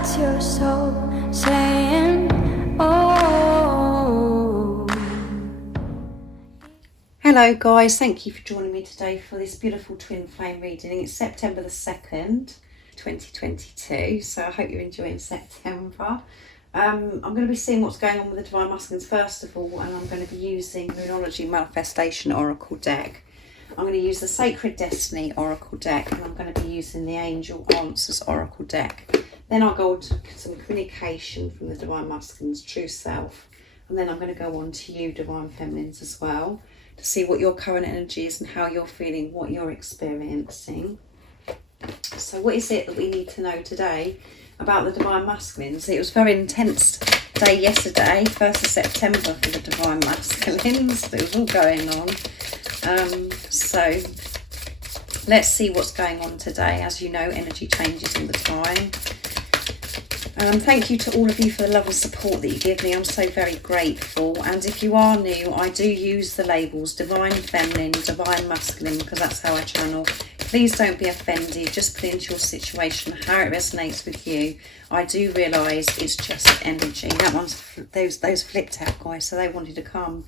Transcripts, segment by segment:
That's your soul saying, oh. Hello guys, thank you for joining me today for this beautiful twin flame reading. It's September the 2nd, 2022, so I hope you're enjoying September. I'm going to be seeing what's going on with the Divine Masculines first of all, and I'm going to be using Moonology Manifestation Oracle deck. I'm going to use the Sacred Destiny Oracle deck, and I'm going to be using the Angel Answers Oracle deck. Then I'll go on to some communication from the Divine Masculines' true self, and then I'm going to go on to you, Divine Feminines, as well, to see what your current energy is and how you're feeling, what you're experiencing. So what is it that we need to know today about the Divine Masculines? It was a very intense day yesterday, 1st of September for the Divine Masculines. It was all going on. So let's see what's going on today. As you know, energy changes all the time. Thank you to all of you for the love and support that you give me. I'm so very grateful. And if you are new, I do use the labels Divine Feminine, Divine Masculine, because that's how I channel. Please don't be offended. Just put into your situation how it resonates with you. I do realise it's just energy. That one's those flipped out, guys, so they wanted to come.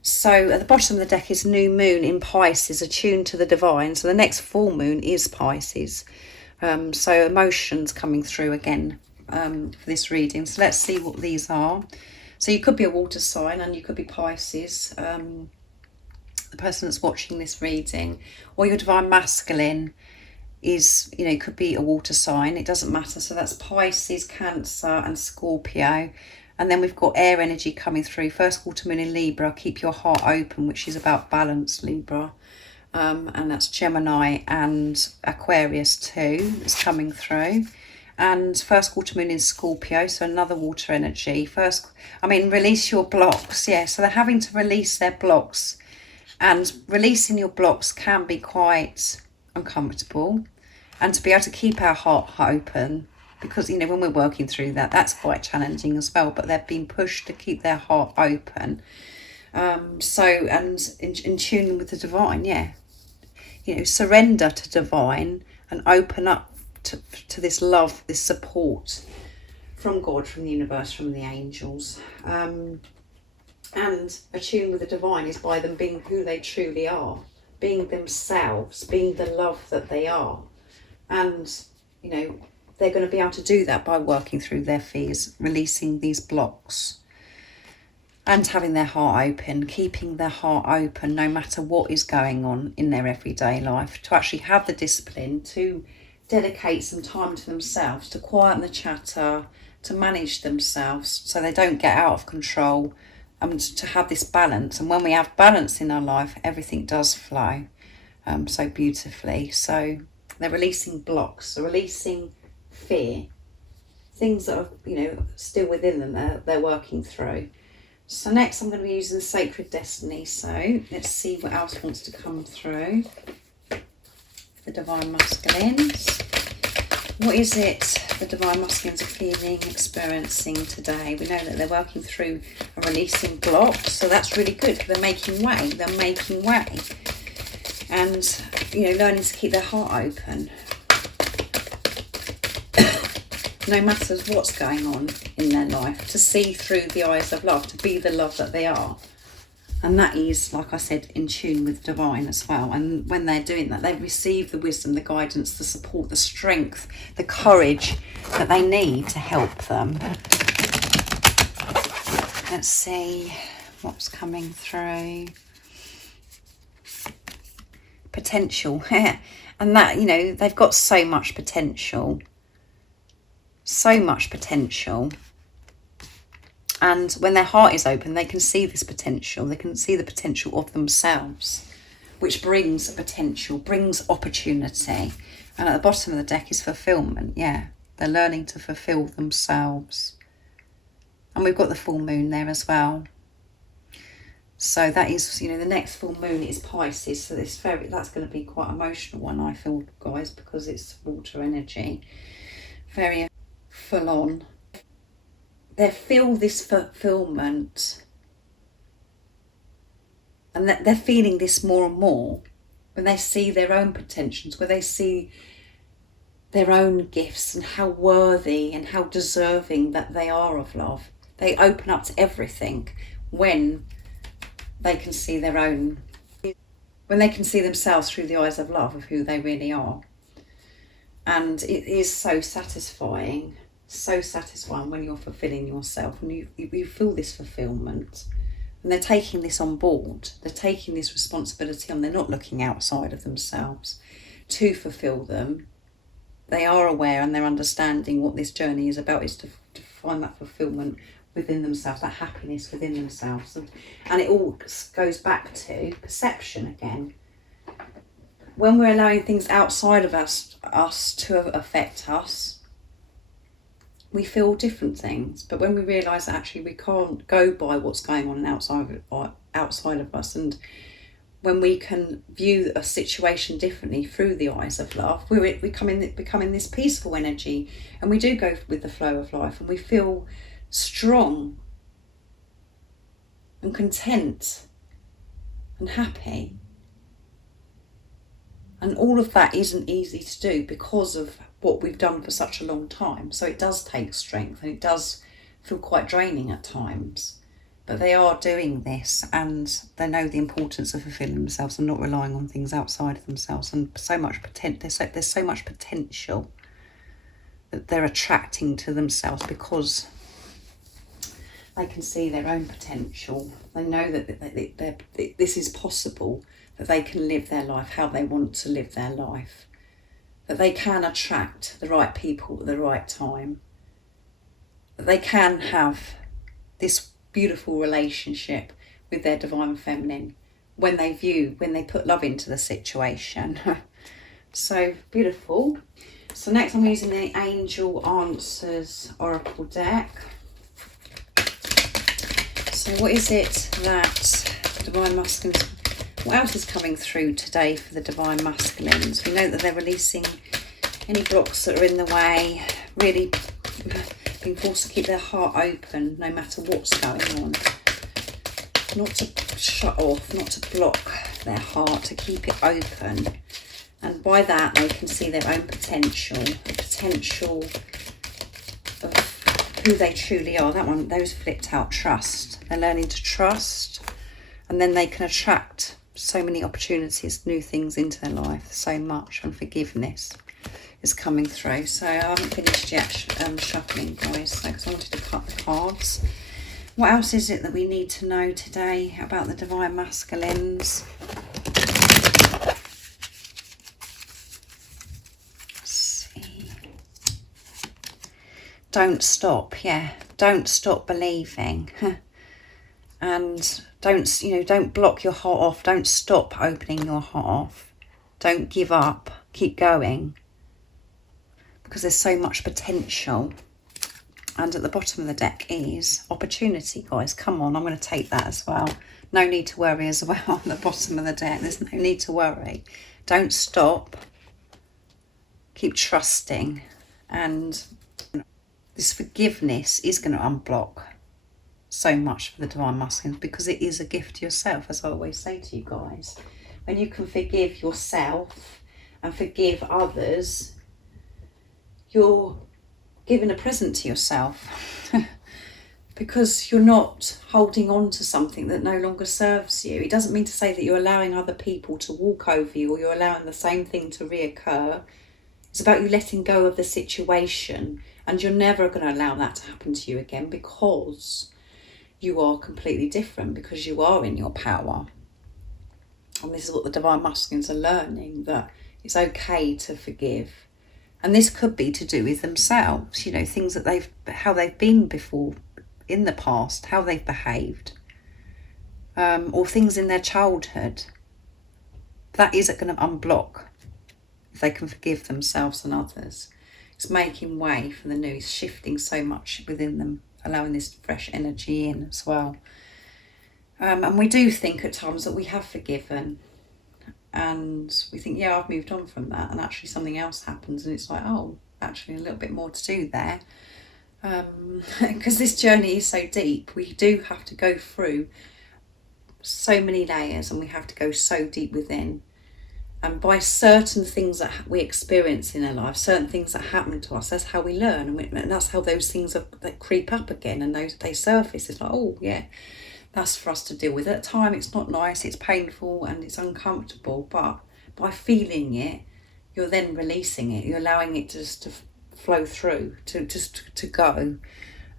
So at the bottom of the deck is New Moon in Pisces, attuned to the divine. So the next full moon is Pisces. So emotions coming through again for this reading. So let's see what these are. So you could be a water sign and you could be Pisces, the person that's watching this reading, or your Divine Masculine is, you know, could be a water sign. It doesn't matter. So that's Pisces, Cancer and Scorpio. And then we've got air energy coming through. First quarter moon in Libra, keep your heart open, which is about balance, Libra. And that's Gemini and Aquarius too, that's coming through. And first quarter moon in Scorpio, so another water energy. Release your blocks. Yeah, so they're having to release their blocks. And releasing your blocks can be quite uncomfortable. And to be able to keep our heart open, because, you know, when we're working through that, that's quite challenging as well. But they've been pushed to keep their heart open. In tuning with the divine, yeah. You know, surrender to divine and open up to this love, this support from God, from the universe, from the angels. And attune with the divine is by them being who they truly are, being themselves, being the love that they are. And, you know, they're going to be able to do that by working through their fears, releasing these blocks and having their heart open, keeping their heart open no matter what is going on in their everyday life, to actually have the discipline to dedicate some time to themselves, to quieten the chatter, to manage themselves so they don't get out of control, and to have this balance. And when we have balance in our life, everything does flow so beautifully. So they're releasing blocks, they're releasing fear, things that are, you know, still within them, they're working through. So next I'm going to be using the Sacred Destiny. So let's see what else wants to come through. The Divine Masculines. What is it the Divine Masculines are feeling, experiencing today? We know that they're working through and releasing blocks, so that's really good. They're making way. They're making way. And, you know, learning to keep their heart open. No matter what's going on in their life, to see through the eyes of love, to be the love that they are. And that is, like I said, in tune with divine as well. And when they're doing that, they receive the wisdom, the guidance, the support, the strength, the courage that they need to help them. Let's see what's coming through. Potential. And that, you know, they've got so much potential. So much potential. And when their heart is open, they can see this potential. They can see the potential of themselves, which brings potential, brings opportunity. And at the bottom of the deck is fulfillment. Yeah, they're learning to fulfill themselves. And we've got the full moon there as well. So that is, you know, the next full moon is Pisces. So that's going to be quite an emotional one, I feel, guys, because it's water energy. Very full on. They feel this fulfillment, and that they're feeling this more and more when they see their own potentials, where they see their own gifts and how worthy and how deserving that they are of love. They open up to everything when they can see their own, when they can see themselves through the eyes of love, of who they really are. And it is so satisfying when you're fulfilling yourself and you feel this fulfillment. And they're taking this on board. They're taking this responsibility on. They're not looking outside of themselves to fulfill them. They are aware and they're understanding what this journey is about, is to find that fulfillment within themselves, that happiness within themselves. And it all goes back to perception again. When we're allowing things outside of us to affect us, we feel different things. But when we realise that actually we can't go by what's going on outside of us, and when we can view a situation differently through the eyes of love, we become in this peaceful energy, and we do go with the flow of life, and we feel strong and content and happy. And all of that isn't easy to do because of what we've done for such a long time. So it does take strength and it does feel quite draining at times. But they are doing this and they know the importance of fulfilling themselves and not relying on things outside of themselves. And so much there's so much potential that they're attracting to themselves because they can see their own potential. They know that this is possible, that they can live their life how they want to live their life, that they can attract the right people at the right time, that they can have this beautiful relationship with their divine feminine when they put love into the situation. So beautiful. So next I'm using the Angel Answers Oracle deck. So what is it that Divine Masculines, what else is coming through today for the Divine Masculines? We know that they're releasing any blocks that are in the way, really being forced to keep their heart open no matter what's going on. Not to shut off, not to block their heart, to keep it open. And by that they can see their own potential, the potential of who they truly are. That one, those flipped out, trust. They're learning to trust, and then they can attract so many opportunities, new things into their life, so much, and forgiveness is coming through. So I haven't finished yet shuffling, guys, because I wanted to cut the cards. What else is it that we need to know today about the Divine Masculines? Let's see. Don't stop, yeah. Don't stop believing. And don't block your heart off. Don't stop opening your heart off. Don't give up. Keep going. Because there's so much potential. And at the bottom of the deck is opportunity, guys. Come on, I'm going to take that as well. No need to worry as well on the bottom of the deck. There's no need to worry. Don't stop. Keep trusting. And this forgiveness is going to unblock so much for the Divine Masculines, because it is a gift to yourself, as I always say to you guys. When you can forgive yourself and forgive others, you're giving a present to yourself because you're not holding on to something that no longer serves you. It doesn't mean to say that you're allowing other people to walk over you or you're allowing the same thing to reoccur. It's about you letting go of the situation, and you're never going to allow that to happen to you again, because you are completely different, because you are in your power. And this is what the Divine Masculines are learning, that it's okay to forgive. And this could be to do with themselves, things that how they've been before in the past, how they've behaved, or things in their childhood. That isn't going to unblock if they can forgive themselves and others. It's making way for the new, it's shifting so much within them, allowing this fresh energy in as well. And we do think at times that we have forgiven, and we think, yeah, I've moved on from that, and actually something else happens and it's like, oh, actually a little bit more to do there. Because this journey is so deep, we do have to go through so many layers, and we have to go so deep within. And by certain things that we experience in our life, certain things that happen to us, that's how we learn. And that's how those things that creep up again and they surface. It's like, oh, yeah, that's for us to deal with. At the time, it's not nice, it's painful and it's uncomfortable. But by feeling it, you're then releasing it. You're allowing it just to flow through, to go,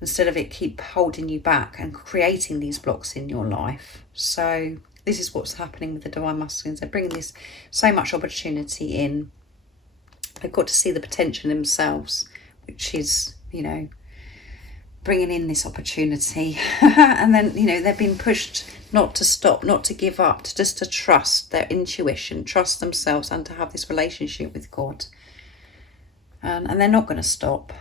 instead of it keep holding you back and creating these blocks in your life. So this is what's happening with the Divine Masculines. They're bringing this so much opportunity in. They've got to see the potential in themselves, which is, you know, bringing in this opportunity. And then, you know, they've been pushed not to stop, not to give up, just to trust their intuition, trust themselves, and to have this relationship with God. And they're not going to stop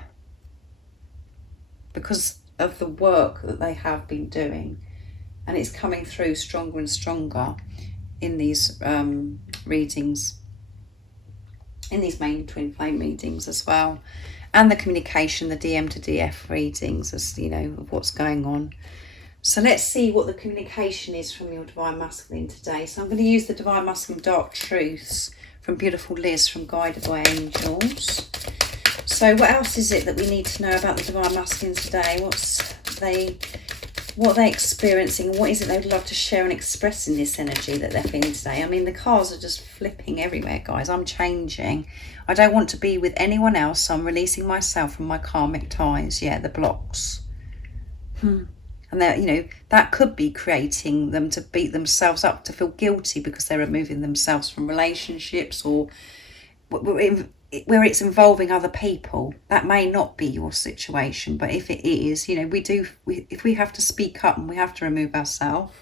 because of the work that they have been doing. And it's coming through stronger and stronger in these readings, in these main twin flame readings as well. And the communication, the DM to DF readings, as you know, of what's going on. So let's see what the communication is from your Divine Masculine today. So I'm going to use the Divine Masculine Dark Truths from beautiful Liz from Guided by Angels. So what else is it that we need to know about the Divine Masculine today? What are they experiencing, and what is it they would love to share and express in this energy that they're feeling today? I mean, the cards are just flipping everywhere, guys. I'm changing. I don't want to be with anyone else, so I'm releasing myself from my karmic ties. Yeah, the blocks. And that, you know, that could be creating them to beat themselves up, to feel guilty because they're removing themselves from relationships, or where it's involving other people. That may not be your situation, but if it is, you know, if we have to speak up and we have to remove ourselves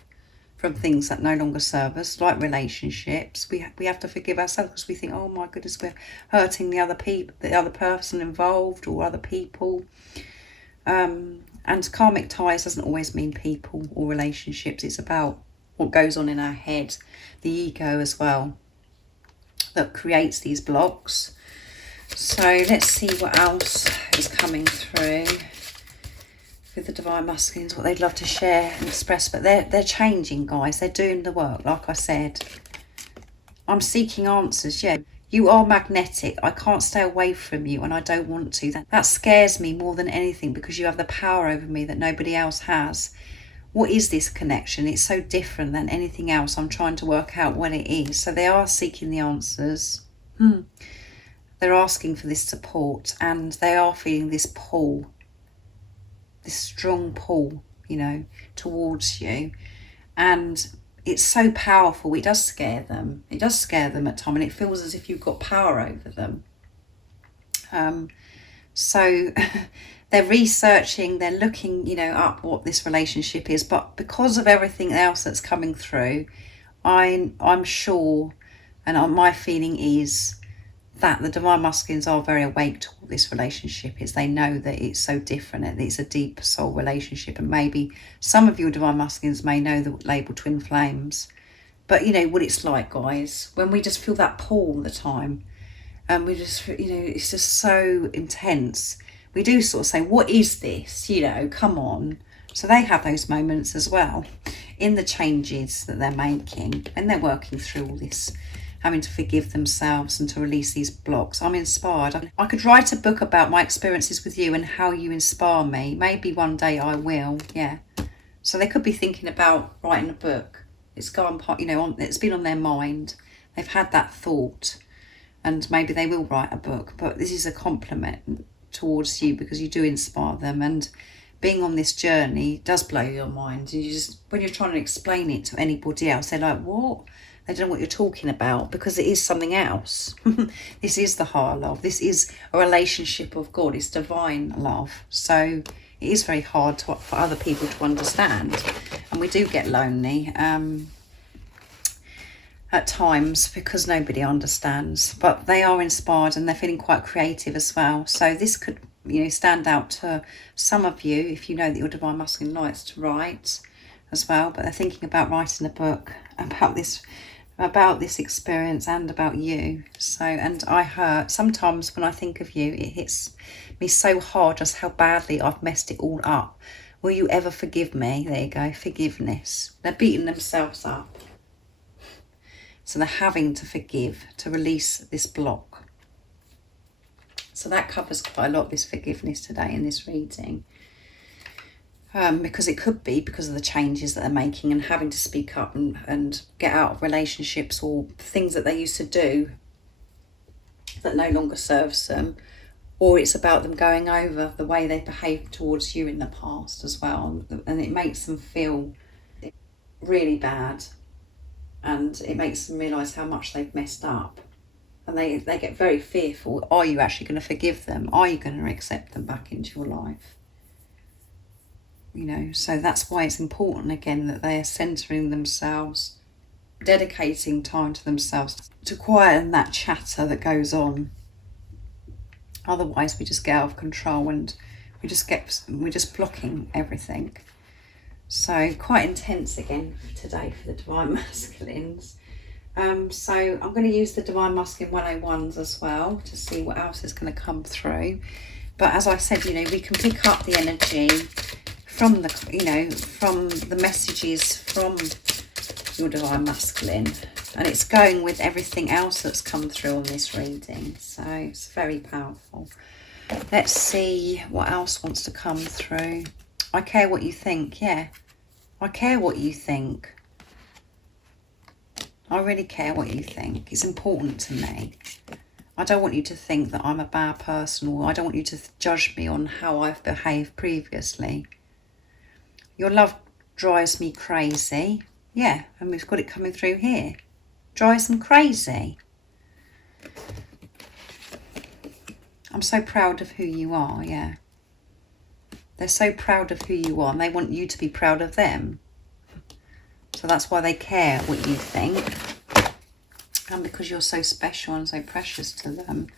from things that no longer serve us, like relationships, we have to forgive ourselves because we think, oh my goodness, we're hurting the other person involved or other people. And karmic ties doesn't always mean people or relationships. It's about what goes on in our head, the ego as well, that creates these blocks. So let's see what else is coming through with the Divine Masculines, what they'd love to share and express. But they're changing, guys. They're doing the work, like I said. I'm seeking answers, yeah. You are magnetic. I can't stay away from you, and I don't want to. That scares me more than anything because you have the power over me that nobody else has. What is this connection? It's so different than anything else. I'm trying to work out what it is. So they are seeking the answers. They're asking for this support, and they are feeling this pull, this strong pull, you know, towards you. And it's so powerful. It does scare them. It does scare them at times, and it feels as if you've got power over them. So they're researching, they're looking, you know, up what this relationship is. But because of everything else that's coming through, I'm sure, and my feeling is that the Divine Masculines are very awake to what this relationship is. They know that it's so different and it's a deep soul relationship. And maybe some of your Divine Masculines may know the label twin flames. But you know what it's like, guys, when we just feel that pull all the time. And we just, you know, it's just so intense. We do sort of say, what is this? You know, come on. So they have those moments as well in the changes that they're making. And they're working through all this, having to forgive themselves and to release these blocks. I'm inspired. I could write a book about my experiences with you and how you inspire me. Maybe one day I will, yeah. So they could be thinking about writing a book. It's gone, you know, it's been on their mind. They've had that thought, and maybe they will write a book. But this is a compliment towards you because you do inspire them, and being on this journey does blow your mind. And you just, when you're trying to explain it to anybody else, they're like, what? They don't know what you're talking about because it is something else. This is the higher love. This is a relationship of God. It's divine love. So it is very hard for other people to understand. And we do get lonely at times because nobody understands. But they are inspired and they're feeling quite creative as well. So this could, you know, stand out to some of you if you know that your Divine Masculine likes to write as well. But they're thinking about writing a book about this experience and about you. So, and I hurt sometimes when I think of you, it hits me so hard just how badly I've messed it all up. Will you ever forgive me? There you go, forgiveness. They're beating themselves up. So they're having to forgive to release this block. So that covers quite a lot, this forgiveness today in this reading. Because it could be because of the changes that they're making and having to speak up and get out of relationships or things that they used to do that no longer serves them. Or it's about them going over the way they behaved towards you in the past as well. And it makes them feel really bad. And it makes them realise how much they've messed up. And they get very fearful. Are you actually going to forgive them? Are you going to accept them back into your life? You know, so that's why it's important, again, that they are centering themselves, dedicating time to themselves to quieten that chatter that goes on. Otherwise, we just get out of control and we're just blocking everything. So quite intense again today for the Divine Masculines. So I'm going to use the Divine Masculine 101s as well to see what else is going to come through. But as I said, you know, we can pick up the energy from the, you know, from the messages from your Divine Masculine, and it's going with everything else that's come through on this reading. So it's very powerful. Let's see what else wants to come through. I care what you think. Yeah, I care what you think. I really care what you think. It's important to me. I don't want you to think that I'm a bad person, or I don't want you to judge me on how I've behaved previously. Your love drives me crazy. Yeah, and we've got it coming through here. Drives them crazy. I'm so proud of who you are, yeah. They're so proud of who you are and they want you to be proud of them. So that's why they care what you think. And because you're so special and so precious to them.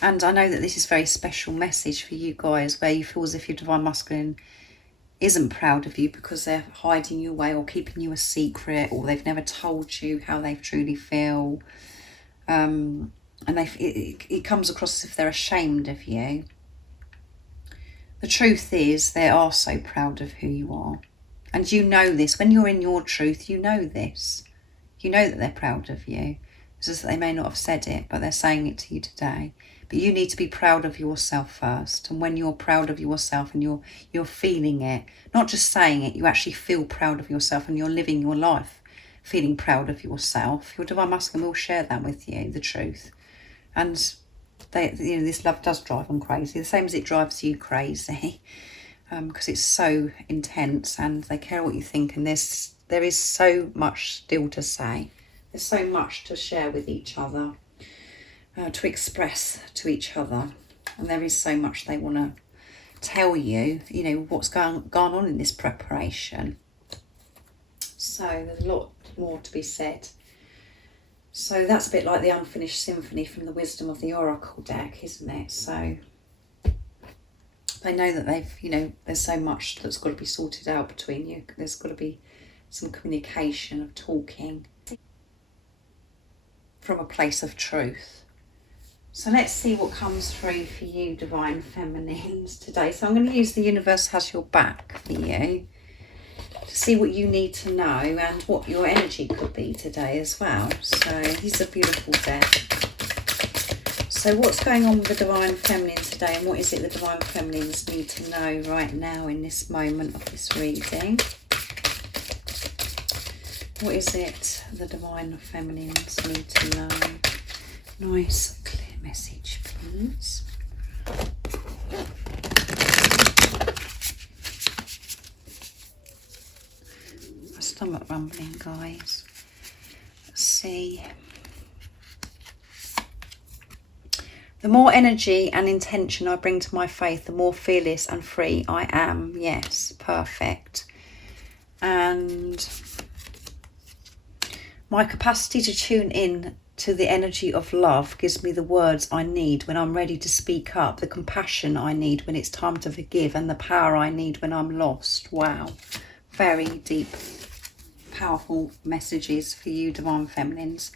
And I know that this is a very special message for you guys, where you feel as if your Divine Masculine isn't proud of you because they're hiding you away or keeping you a secret, or they've never told you how they truly feel. And it comes across as if they're ashamed of you. The truth is, they are so proud of who you are. And you know this. When you're in your truth, you know this. You know that they're proud of you. It's just that they may not have said it, but they're saying it to you today. But you need to be proud of yourself first. And when you're proud of yourself and you're feeling it, not just saying it, you actually feel proud of yourself and you're living your life feeling proud of yourself, your Divine Masculine will share that with you, the truth. And this love does drive them crazy, the same as it drives you crazy, because it's so intense and they care what you think. And there is so much still to say. There's so much to share with each other. To express to each other, and there is so much they want to tell you, you know, what's gone on in this preparation. So there's a lot more to be said. So that's a bit like the unfinished symphony from the Wisdom of the Oracle deck, isn't it? So they know that they've, you know, there's so much that's got to be sorted out between you. There's got to be some communication of talking from a place of truth. So let's see what comes through for you, Divine Feminines, today. So I'm going to use the Universe Has Your Back for you to see what you need to know and what your energy could be today as well. So here's a beautiful deck. So what's going on with the Divine Feminines today, and what is it the Divine Feminines need to know right now in this moment of this reading? What is it the Divine Feminines need to know? Nice, clear message, please. My stomach rumbling, guys. Let's see. The more energy and intention I bring to my faith, the more fearless and free I am. Yes, perfect. And my capacity to tune in to the energy of love gives me the words I need when I'm ready to speak up, the compassion I need when it's time to forgive, and the power I need when I'm lost. Wow. Very deep, powerful messages for you, Divine Feminines.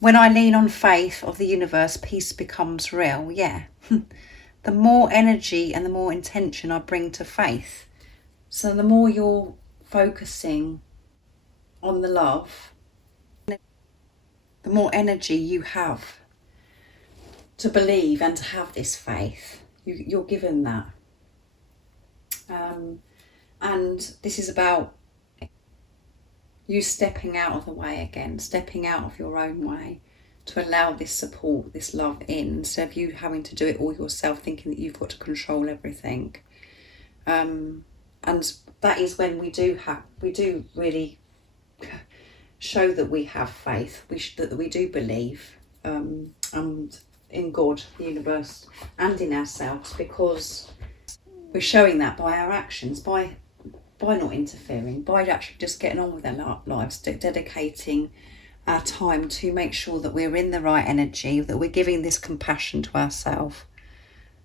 When I lean on faith of the universe, peace becomes real. Yeah. The more energy and the more intention I bring to faith. So the more you're focusing on the love, the more energy you have to believe and to have this faith. You're given that. And this is about you stepping out of the way again, stepping out of your own way to allow this support, this love in, instead of you having to do it all yourself, thinking that you've got to control everything. And that is when we do really show that we have faith, that we do believe and in God, the universe, and in ourselves, because we're showing that by our actions, by not interfering, by actually just getting on with our lives, dedicating our time to make sure that we're in the right energy, that we're giving this compassion to ourselves,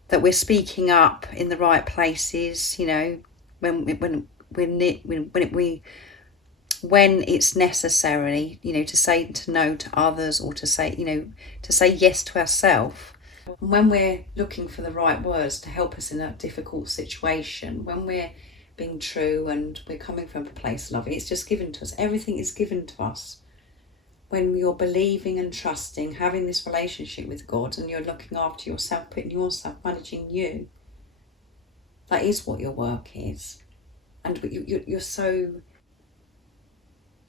that we're speaking up in the right places, you know, when it's necessary, you know, to say no to others, or to say yes to ourselves. When we're looking for the right words to help us in a difficult situation, when we're being true and we're coming from a place of love, it's just given to us. Everything is given to us. When you're believing and trusting, having this relationship with God, and you're looking after yourself, putting yourself, managing you, that is what your work is. And you're so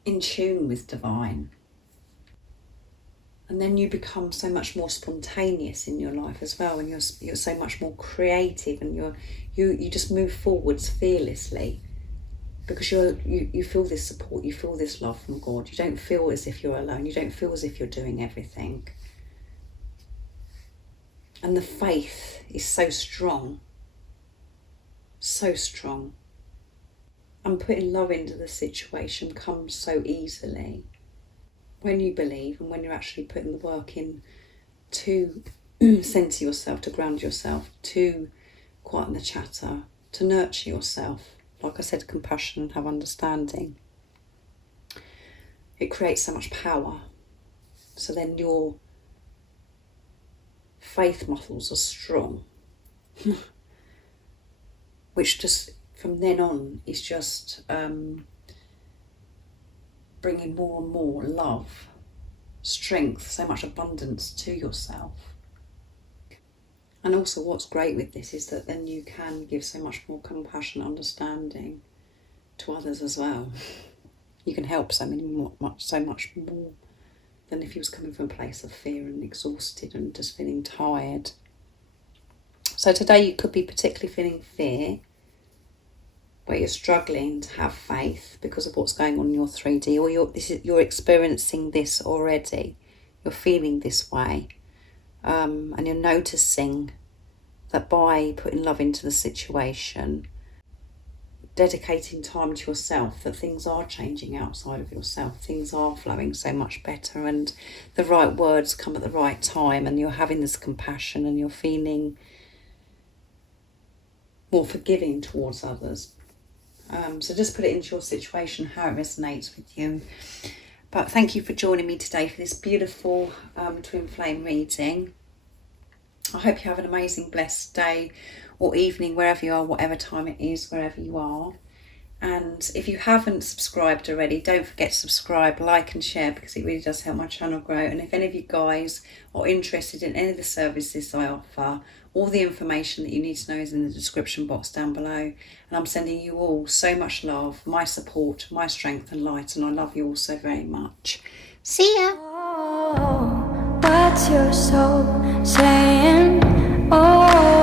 in tune with divine. And then you become so much more spontaneous in your life as well, and you're so much more creative, and you just move forwards fearlessly, because you feel this support, you feel this love from God. You don't feel as if you're alone, you don't feel as if you're doing everything. And the faith is so strong, so strong. And putting love into the situation comes so easily when you believe, and when you're actually putting the work in to center yourself, to ground yourself, to quieten the chatter, to nurture yourself. Like I said, compassion and have understanding. It creates so much power. So then your faith muscles are strong, which just from then on is just bringing more and more love, strength, so much abundance to yourself. And also what's great with this is that then you can give so much more compassion, understanding to others as well. You can help so much more than if you was coming from a place of fear and exhausted and just feeling tired. So today you could be particularly feeling fear, where you're struggling to have faith because of what's going on in your 3D, or you're experiencing this already. You're feeling this way, and you're noticing that by putting love into the situation, dedicating time to yourself, that things are changing outside of yourself. Things are flowing so much better, and the right words come at the right time, and you're having this compassion, and you're feeling more forgiving towards others. So just put it into your situation, how it resonates with you. But thank you for joining me today for this beautiful twin flame reading. I hope you have an amazing, blessed day or evening, wherever you are, whatever time it is, wherever you are. And if you haven't subscribed already, don't forget to subscribe, like and share, because it really does help my channel grow. And if any of you guys are interested in any of the services I offer, all the information that you need to know is in the description box down below. And I'm sending you all so much love, my support, my strength and light. And I love you all so very much. See ya. Oh, what's your soul saying? Oh.